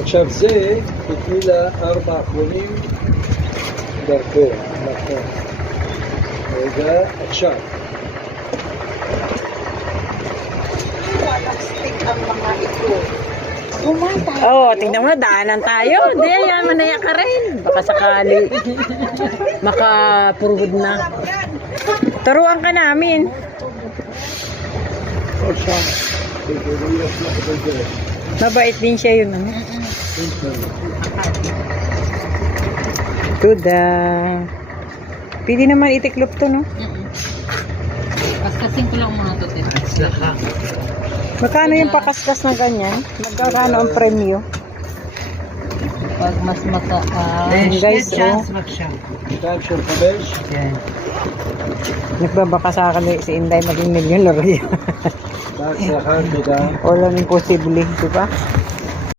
עכשיו זה תתני 4 אחרונים דרכו, נכון. רגע, עכשיו. Oo, tingnan mo, daanan tayo. Di, yan, manaya ka rin. Baka sakali. Makapurugod na. Turuan ka namin. Mabait din siya yun. Ano? Tuda. Pwede naman itiklop to, no? Kaskasin ko lang mga to. Magkano yung pakaskas na ganyan? Magkano ang premyo? Pag mas Guys, oh. Action, 5. Nagbabaka sa akin si Inday maging milyonaryo. בהצלחה, תודה. Walang imposible, di ba?